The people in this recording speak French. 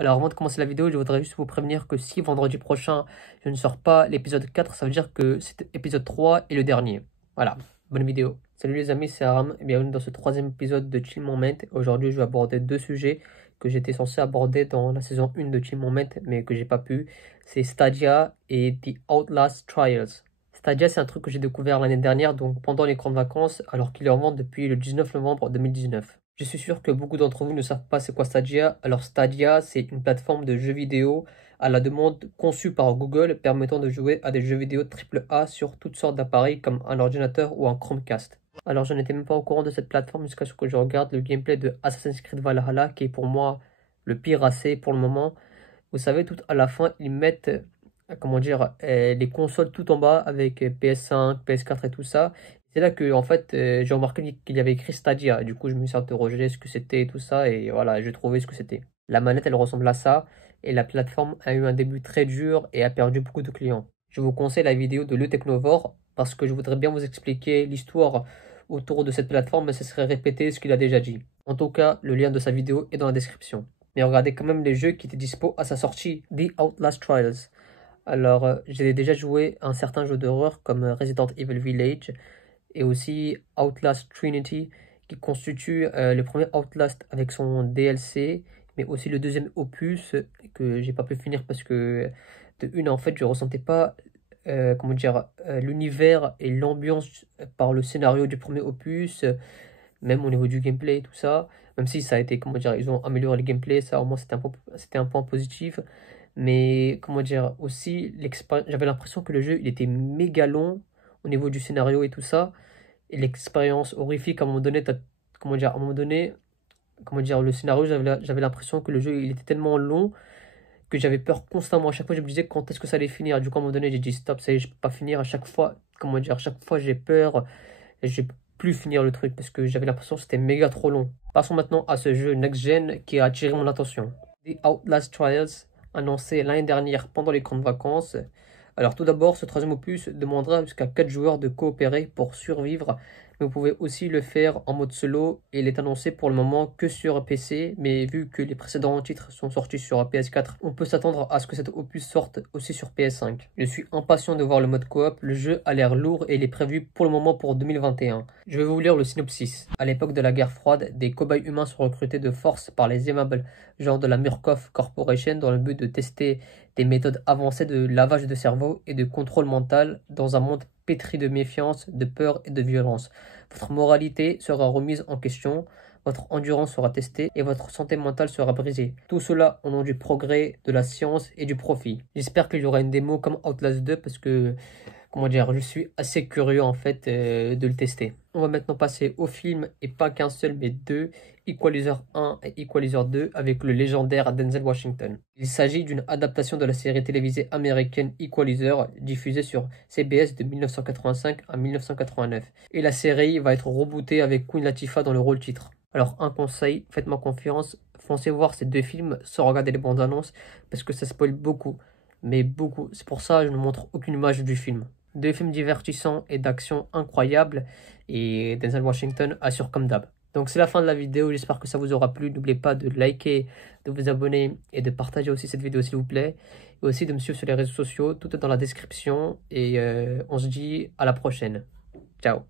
Alors avant de commencer la vidéo, je voudrais juste vous prévenir que si vendredi prochain je ne sors pas l'épisode 4, ça veut dire que cet épisode 3 est le dernier. Voilà, bonne vidéo. Salut les amis, c'est Aram et bienvenue dans ce troisième épisode de Chill Moment. Aujourd'hui je vais aborder deux sujets que j'étais censé aborder dans la saison 1 de Chill Moment mais que j'ai pas pu. C'est Stadia et The Outlast Trials. Stadia, c'est un truc que j'ai découvert l'année dernière, donc pendant les grandes vacances, alors qu'il est en vente depuis le 19 novembre 2019. Je suis sûr que beaucoup d'entre vous ne savent pas c'est quoi Stadia. Alors Stadia, c'est une plateforme de jeux vidéo à la demande conçue par Google permettant de jouer à des jeux vidéo AAA sur toutes sortes d'appareils comme un ordinateur ou un Chromecast. Alors je n'étais même pas au courant de cette plateforme jusqu'à ce que je regarde le gameplay de Assassin's Creed Valhalla qui est pour moi le pire assez pour le moment. Vous savez, tout à la fin, ils mettent, comment dire, les consoles tout en bas avec PS5, PS4 et tout ça. C'est là que, en fait, j'ai remarqué qu'il y avait écrit Stadia. Du coup, je me suis interrogé ce que c'était et tout ça. Et voilà, j'ai trouvé ce que c'était. La manette, elle ressemble à ça. Et la plateforme a eu un début très dur et a perdu beaucoup de clients. Je vous conseille la vidéo de Le Technovore parce que je voudrais bien vous expliquer l'histoire autour de cette plateforme, mais ce serait répéter ce qu'il a déjà dit. En tout cas, le lien de sa vidéo est dans la description. Mais regardez quand même les jeux qui étaient dispo à sa sortie, The Outlast Trials. Alors, j'ai déjà joué à un certain jeu d'horreur comme Resident Evil Village et aussi Outlast Trinity qui constitue le premier Outlast avec son DLC, mais aussi le deuxième opus que j'ai pas pu finir parce que de une en fait je ressentais pas comment dire l'univers et l'ambiance par le scénario du premier opus, même au niveau du gameplay et tout ça, même si ça a été, comment dire, ils ont amélioré le gameplay, ça au moins c'était un point positif, mais comment dire, aussi, j'avais l'impression que le jeu, il était méga long au niveau du scénario et tout ça, et l'expérience horrifique, à un moment donné, comment dire, à un moment donné, comment dire, le scénario, j'avais l'impression que le jeu, il était tellement long que j'avais peur constamment, à chaque fois, je me disais quand est-ce que ça allait finir, du coup, à un moment donné, j'ai dit stop, ça y est, je peux pas finir, à chaque fois, comment dire, à chaque fois, j'ai peur, et j'ai plus finir le truc parce que j'avais l'impression que c'était méga trop long. Passons maintenant à ce jeu next-gen qui a attiré mon attention. The Outlast Trials, annoncé l'année dernière pendant les grandes vacances. Alors tout d'abord, ce troisième opus demandera jusqu'à 4 joueurs de coopérer pour survivre, mais vous pouvez aussi le faire en mode solo et il est annoncé pour le moment que sur PC, mais vu que les précédents titres sont sortis sur PS4, on peut s'attendre à ce que cet opus sorte aussi sur PS5. Je suis impatient de voir le mode coop, le jeu a l'air lourd et il est prévu pour le moment pour 2021. Je vais vous lire le synopsis. À l'époque de la guerre froide, des cobayes humains sont recrutés de force par les aimables gens de la Murkoff Corporation dans le but de tester des méthodes avancées de lavage de cerveau et de contrôle mental dans un monde pétri de méfiance, de peur et de violence. Votre moralité sera remise en question, votre endurance sera testée et votre santé mentale sera brisée. Tout cela au nom du progrès, de la science et du profit. J'espère qu'il y aura une démo comme Outlast 2 parce que, comment dire, je suis assez curieux en fait de le tester. On va maintenant passer au film et pas qu'un seul mais deux, Equalizer 1 et Equalizer 2 avec le légendaire Denzel Washington. Il s'agit d'une adaptation de la série télévisée américaine Equalizer diffusée sur CBS de 1985 à 1989. Et la série va être rebootée avec Queen Latifah dans le rôle titre. Alors un conseil, faites-moi confiance, foncez voir ces deux films sans regarder les bandes annonces parce que ça spoil beaucoup, mais beaucoup. C'est pour ça que je ne montre aucune image du film. Deux films divertissants et d'action incroyables et Denzel Washington assure comme d'hab. Donc c'est la fin de la vidéo, j'espère que ça vous aura plu. N'oubliez pas de liker, de vous abonner et de partager aussi cette vidéo s'il vous plaît. Et aussi de me suivre sur les réseaux sociaux, tout est dans la description. Et on se dit à la prochaine. Ciao.